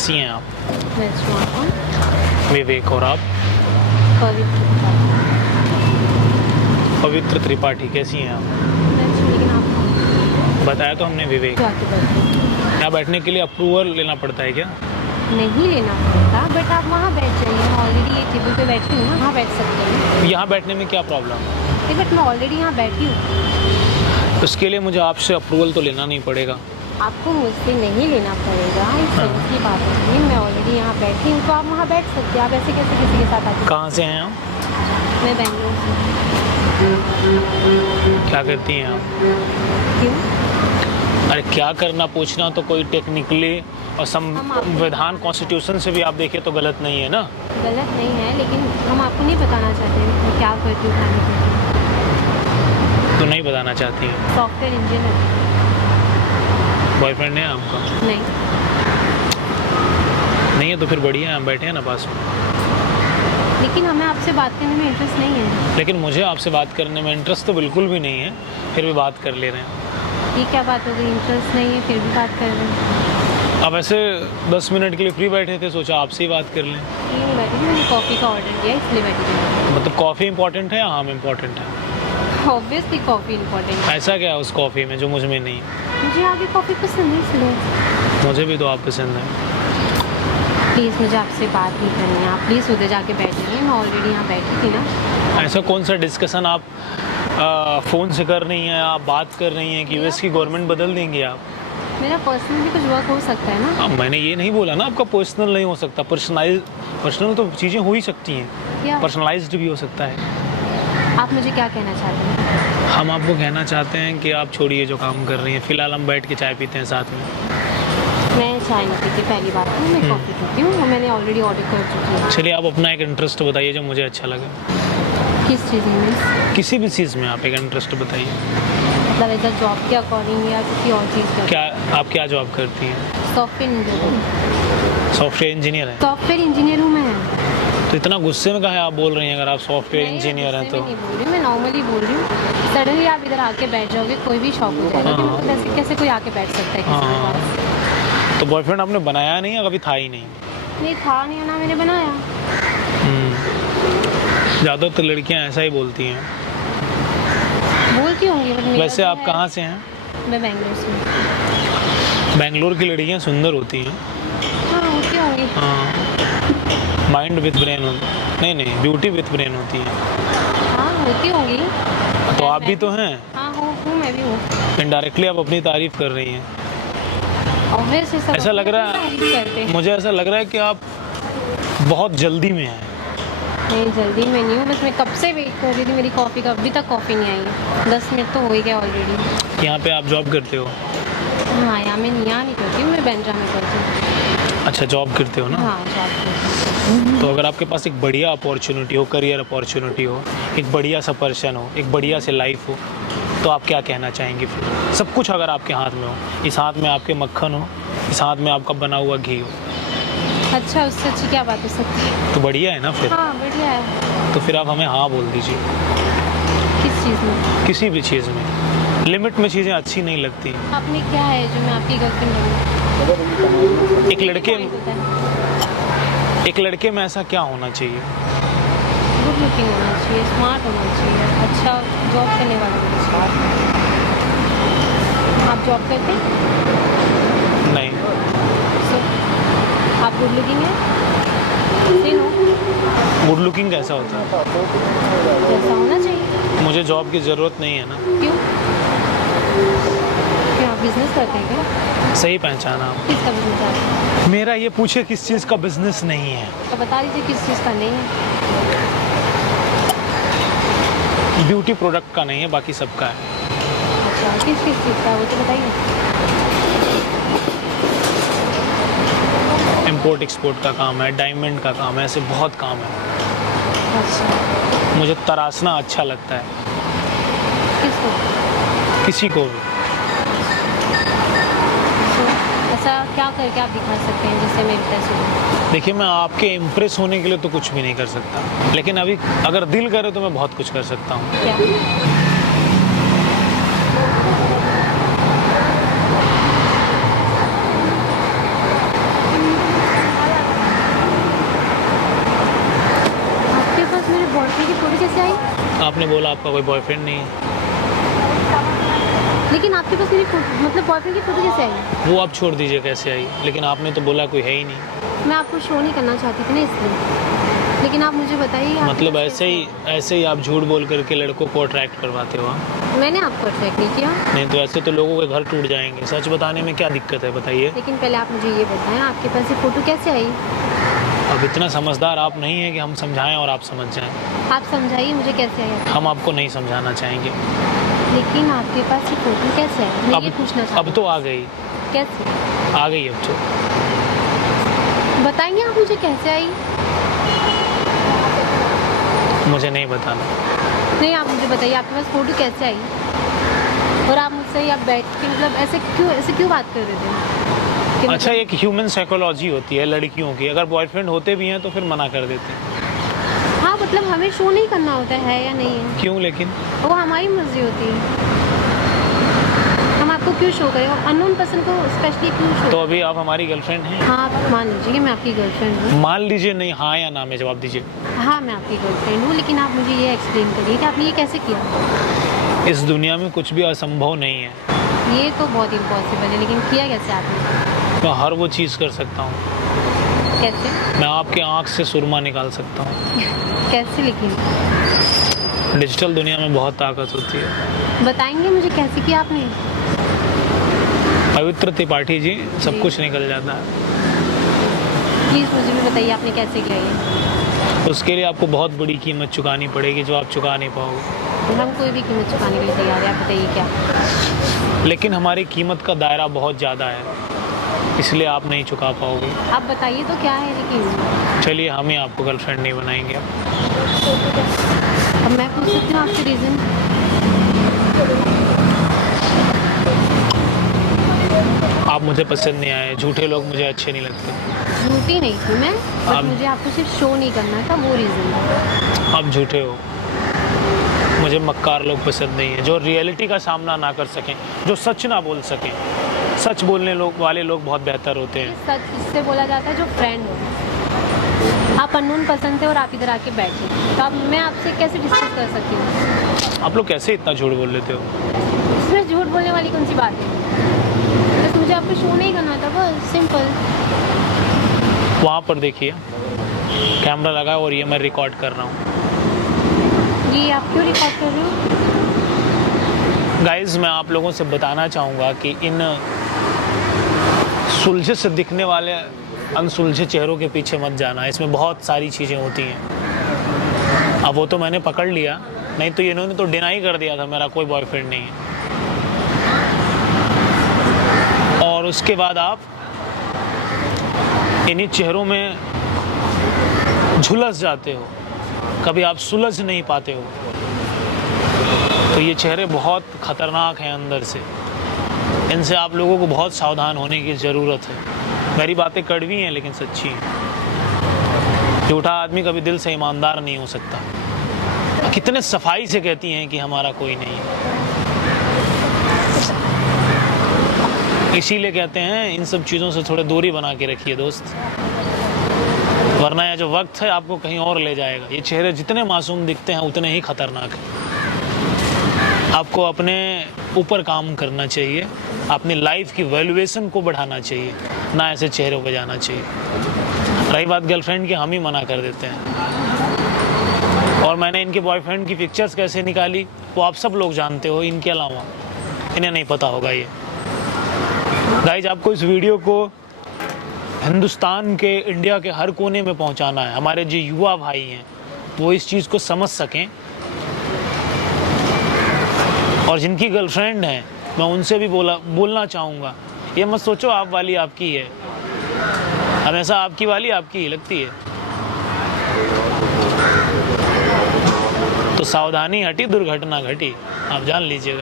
कैसी हैं आप? मैं स्वाहा विवेक। और आप? पवित्र। पवित्र त्रिपाठी। कैसी हैं आप? लेकिन आप बताया तो हमने विवेक। जाके बैठो। यहाँ बैठने के लिए अप्रूवल लेना पड़ता है क्या? नहीं लेना पड़ता, बट आप वहाँ बैठ जाइए। मैं ऑलरेडी ये टेबल पे बैठी हूँ ना, वहाँ बैठ सकते हैं। यहाँ बैठने में क्या प्रॉब्लम है? नहीं, बट मैं ऑलरेडी यहाँ बैठी हूँ। उसके लिए मुझे आपसे अप्रूवल तो लेना नहीं पड़ेगा। आपको मुझसे नहीं लेना पड़ेगा, इस हाँ। सेंस की बात होगी। मैं ऑलरेडी यहाँ बैठी हूँ तो आप वहाँ बैठ सकते हैं। आप ऐसे कैसे किसी के साथ आते? कहाँ से हैं आप? मैं बेंगलोर से। क्या करती हैं आप? क्यों? अरे क्या करना पूछना तो कोई टेक्निकली और संविधान कॉन्स्टिट्यूशन से भी आप देखिए तो गलत नहीं है ना। गलत नहीं है, लेकिन हम आपको नहीं बताना चाहते मैं क्या करती हूँ, क्या नहीं करती। तो नहीं बताना चाहती हैं? Software engineer. बॉयफ्रेंड है आपका? नहीं। नहीं है तो फिर बढ़िया है, हम बैठे हैं ना पास में। लेकिन हमें आपसे बात करने में इंटरेस्ट नहीं है। लेकिन मुझे आपसे बात करने में इंटरेस्ट तो बिल्कुल भी नहीं है, फिर भी बात कर ले रहे हैं। ये क्या बात हो गई? इंटरेस्ट नहीं है फिर भी बात कर रहे हैं। अब ऐसे 10 मिनट के लिए फ्री बैठे थे, सोचा आपसे ही बात कर लें। नहीं बैठी थी, मैंने कॉफ़ी का ऑर्डर दिया इसलिए बैठी थी। मतलब कॉफ़ी इंपॉर्टेंट है या हम इम्पोर्टेंट है? ऑब्वियसली कॉफ़ी इंपॉर्टेंट है। ऐसा क्या है उस कॉफ़ी में जो मुझ में नहीं? मुझे आगे कॉफ़ी पसंद है इसलिए। मुझे भी तो आप पसंद है। प्लीज़ मुझे आपसे बात नहीं करनी है, आप प्लीज़ उधर जाके बैठिए। मैं ऑलरेडी यहाँ बैठी थी ना। ऐसा कौन सा डिस्कशन आप फ़ोन से कर रही हैं, आप बात कर रही हैं कि यूएस की गवर्नमेंट बदल देंगे आप? मेरा पर्सनल भी कुछ वर्क हो सकता है ना। अब मैंने ये नहीं बोला ना आपका पर्सनल नहीं हो सकता। पर्सनल तो चीज़ें हो ही सकती हैं, क्या पर्सनलाइज्ड भी हो सकता है। आप मुझे क्या कहना चाहते हैं? हम आपको कहना चाहते हैं कि आप छोड़िए जो काम कर रही हैं, फ़िलहाल हम बैठ के चाय पीते हैं साथ में। मैं चाय नहीं पीती, पहली बात तो मैं कॉफ़ी पीती हूँ और मैंने ऑलरेडी ऑर्डर कर चुकी हूँ। चलिए आप अपना एक इंटरेस्ट बताइए जो मुझे अच्छा लगे। किस चीज़ में? किसी भी चीज़ में आप एक इंटरेस्ट बताइए। मतलब इधर जॉब के अकॉर्डिंग या किसी और चीज़ का? क्या आप क्या जॉब करती हैं? Software engineer. सॉफ्टवेयर इंजीनियर हैं? सॉफ्टवेयर इंजीनियर हूँ मैं। तो इतना गुस्से में कहा है आप बोल रही हैं? अगर आप सॉफ्टवेयर इंजीनियर हैं तो नहीं बोल रही हूँ, मैं नॉर्मली बोल रही हूँ। सडनली आप इधर आके बैठ जाओगे, कोई भी शॉक हो जाएगा कि मतलब ऐसे कैसे कोई आके बैठ सकता है किसी के हाँ। पास? तो बॉयफ्रेंड आपने बनाया नहीं या कभी था ही नहीं? नहीं था नहीं ना, मैंने बनाया। ज़्यादातर लड़कियां ऐसा ही बोलती हैं। बोलती होंगी बट मेरा वैसे जो आप है- कहाँ से हैं? मैं बेंगलोर से हूँ। बेंगलोर की लड़कियां सुंदर होती हैं। हाँ होती होंगी। हाँ, माइंड विथ ब्रेन नहीं नहीं, ब्यूटी विथ ब्रेन होती है। हाँ होती होंगी। तो आप भी तो हैं। हाँ हूँ, मैं भी हूँ। इनडायरेक्टली आप अपनी तारीफ कर रही हैं। ऑब्वियसली सब ऐसा लग रहा अपनी तारीफ करते हैं। है, मुझे ऐसा लग रहा है कि आप बहुत जल्दी में हैं। नहीं जल्दी में नहीं हूँ, बस मैं कब से वेट कर रही थी मेरी कॉफ़ी का, अभी तक कॉफ़ी नहीं आई है। 10 मिनट तो हो ही गया ऑलरेडी। यहाँ पे आप जॉब करते हो? हाँ यहाँ मैं यहाँ नहीं करती हूँ, मैं बेंड्रा में करती हूँ। अच्छा जॉब करते हो ना? हाँ जॉब करती हूँ। तो अगर आपके पास एक बढ़िया अपॉर्चुनिटी हो, करियर अपॉर्चुनिटी हो, एक बढ़िया सा पर्सन हो, एक बढ़िया से लाइफ हो, तो आप क्या कहना चाहेंगे फिर? सब कुछ अगर आपके हाथ में हो, इस हाथ में आपके मक्खन हो, इस हाथ में आपका बना हुआ घी हो, अच्छा उससे अच्छी क्या बात हो सकती है? तो बढ़िया है ना फिर? हाँ बढ़िया है। तो फिर आप हमें हाँ बोल दीजिए। किस चीज़ में? किसी भी चीज़ में। लिमिट में चीज़ें अच्छी नहीं लगती। आपने क्या है जो मैं आपकी गर्लफ्रेंड बनूँ? एक लड़के में ऐसा क्या होना चाहिए? गुड लुकिंग होना चाहिए, स्मार्ट होना चाहिए, अच्छा जॉब करने वाला होना चाहिए। आप जॉब करते हैं? नहीं। So, आप गुड लुकिंग हैं? से नो गुड लुकिंग कैसा होता है? जैसा होना चाहिए। मुझे जॉब की ज़रूरत नहीं है ना। क्यों? क्या आप बिजनेस करते हैं क्या? सही पहचाना आप। किसका बिजनेस है? मेरा ये पूछे किस चीज़ का बिजनेस नहीं है? तो बता दीजिए किस चीज़ का नहीं है। ब्यूटी प्रोडक्ट का नहीं है, बाकी सबका है। अच्छा किस चीज़ का है वो तो बताइए। इंपोर्ट एक्सपोर्ट का काम है, डायमंड का काम है, ऐसे बहुत काम है। अच्छा मुझे तराशना अच्छा लगता है, किसको? किसी को भी। तो ऐसा क्या करके आप दिखा सकते हैं जिससे मैं इम्प्रेस हूँ? देखिए मैं आपके इम्प्रेस होने के लिए तो कुछ भी नहीं कर सकता, लेकिन अभी अगर दिल करे तो मैं बहुत कुछ कर सकता हूँ। क्या? बोला आपका कोई बॉयफ्रेंड नहीं है। लेकिन आपके पास मेरी मतलब बॉयफ्रेंड की फ़ोटो कैसे आई? वो आप छोड़ दीजिए कैसे आई, लेकिन आपने तो बोला कोई है ही नहीं। मैं आपको शो नहीं करना चाहती थी ना इसलिए। लेकिन आप मुझे बताइए आपके मतलब पास ऐसे ही आप झूठ बोल करके लड़कों को अट्रैक्ट करवाते हो आप? कैसे- मैंने आपको अट्रैक्ट नहीं किया। नहीं तो ऐसे तो लोगों के घर टूट जाएंगे। सच बताने में क्या दिक्कत है बताइए? लेकिन पहले आप मुझे ये बताएं आपके पास ये फ़ोटो कैसे आई? अब इतना समझदार आप नहीं है कि हम समझाएं और आप समझ जाएं। आप समझाइए मुझे कैसे आई? हम आपको नहीं समझाना चाहेंगे। लेकिन आपके पास ये फ़ोटो कैसे आई? मैं ये पूछना अब चाहती तो आ गई, हूँ। कैसे? आ गई अब तो। बताएंगे आप मुझे कैसे आई? मुझे नहीं बताना। नहीं आप मुझे बताइए आपके पास फ़ोटो कैसे आई? और आप मुझसे आप बैठ के मतलब ऐसे क्यों बात कर रहे थे? कि अच्छा, एक ह्यूमन साइकोलॉजी होती है लड़कियों की, अगर बॉयफ्रेंड होते भी हैं तो फिर मना कर देते हैं। हाँ मतलब हमें शो नहीं करना होता है या नहीं है, क्यों लेकिन? वो हमारी मर्जी होती है। हम आपको क्यों शो करें और अननोन पर्सन को स्पेशली क्यों शो? तो अभी आप हमारी गर्लफ्रेंड हैं? हाँ आप मान लीजिए कि मैं आपकी गर्लफ्रेंड हूँ। मान लीजिए नहीं, हाँ या ना में जवाब दीजिए। हाँ मैं आपकी गर्लफ्रेंड हूँ, लेकिन आप मुझे ये एक्सप्लेन करिए कि आपने ये कैसे किया? इस दुनिया में कुछ भी असंभव नहीं है। ये तो बहुत इम्पॉसिबल है, लेकिन किया कैसे आपने? मैं हर वो चीज़ कर सकता हूँ। कैसे? मैं आपके आँख से सुरमा निकाल सकता हूँ। कैसे लेकिन? डिजिटल दुनिया में बहुत ताकत होती है। बताएंगे मुझे कैसे किया आपने? पवित्र त्रिपाठी जी, सब जी। कुछ निकल जाता है। प्लीज़ मुझे भी बताइए आपने कैसे किया ये? उसके लिए आपको बहुत बड़ी कीमत चुकानी पड़ेगी जो आप चुका नहीं पाओगे। हम कोई भी कीमत चुकाने के लिए तैयार है, आप बताइए क्या? लेकिन हमारी कीमत का दायरा बहुत ज़्यादा है, इसलिए आप नहीं चुका पाओगे। आप बताइए तो क्या है लेकिन? चलिए, हम ही आपको गर्लफ्रेंड नहीं बनाएंगे अब। अब मैं पूछ सकती हूँ आपसे रीज़न? आप मुझे पसंद नहीं आए, झूठे लोग मुझे अच्छे नहीं लगते। झूठी नहीं थी मैं, बट आप- मुझे आपको सिर्फ शो नहीं करना था, वो रीज़न था। आप झूठे हो। मुझे मक्कार लोग पसंद नहीं है, जो रियलिटी का सामना ना कर सकें, जो सच ना बोल सकें। सच बोलने वाले लोग बहुत बेहतर होते हैं। सच इससे बोला जाता है जो फ्रेंड हो। आप अननोन पसंद थे और आप इधर आके बैठे, तो अब मैं आपसे कैसे डिस्कस कर सकती हूँ? आप लोग कैसे इतना झूठ बोल लेते हो? इसमें झूठ बोलने वाली कौन सी बात है? बस मुझे आपको शो नहीं करना था, बस सिंपल। वहाँ पर देखिए, कैमरा लगा है और ये मैं रिकॉर्ड कर रहा हूँ। ये आप क्यों रिकॉर्ड कर रहे हो? गाइस, मैं आप लोगों से बताना चाहूँगा कि इन सुलझे से दिखने वाले अनसुलझे चेहरों के पीछे मत जाना। इसमें बहुत सारी चीज़ें होती हैं। अब वो तो मैंने पकड़ लिया, नहीं तो इन्होंने तो डिनाई कर दिया था मेरा कोई बॉयफ्रेंड नहीं है। और उसके बाद आप इन्हीं चेहरों में झुलस जाते हो, कभी आप सुलझ नहीं पाते हो। तो ये चेहरे बहुत ख़तरनाक हैं अंदर से। इनसे आप लोगों को बहुत सावधान होने की ज़रूरत है। मेरी बातें कड़वी हैं लेकिन सच्ची हैं। झूठा आदमी कभी दिल से ईमानदार नहीं हो सकता। कितने सफाई से कहती हैं कि हमारा कोई नहीं है। इसीलिए कहते हैं इन सब चीज़ों से थोड़े दूरी बना के रखिए दोस्त, वरना यह जो वक्त है आपको कहीं और ले जाएगा। ये चेहरे जितने मासूम दिखते हैं उतने ही खतरनाक हैं। आपको अपने ऊपर काम करना चाहिए, अपनी लाइफ की वैल्यूएशन को बढ़ाना चाहिए, ना ऐसे चेहरों पे जाना चाहिए। रही बात गर्लफ्रेंड की, हम ही मना कर देते हैं। और मैंने इनके बॉयफ्रेंड की पिक्चर्स कैसे निकाली वो आप सब लोग जानते हो, इनके अलावा इन्हें नहीं पता होगा ये। गाइज, आपको इस वीडियो को हिंदुस्तान के, इंडिया के हर कोने में पहुंचाना है। हमारे जो युवा भाई हैं वो इस चीज़ को समझ सकें, और जिनकी गर्लफ्रेंड है मैं उनसे भी बोलना चाहूँगा, ये मत सोचो आप वाली आपकी है, हमेशा आपकी वाली आपकी ही लगती है। तो सावधानी हटी, दुर्घटना घटी, आप जान लीजिएगा।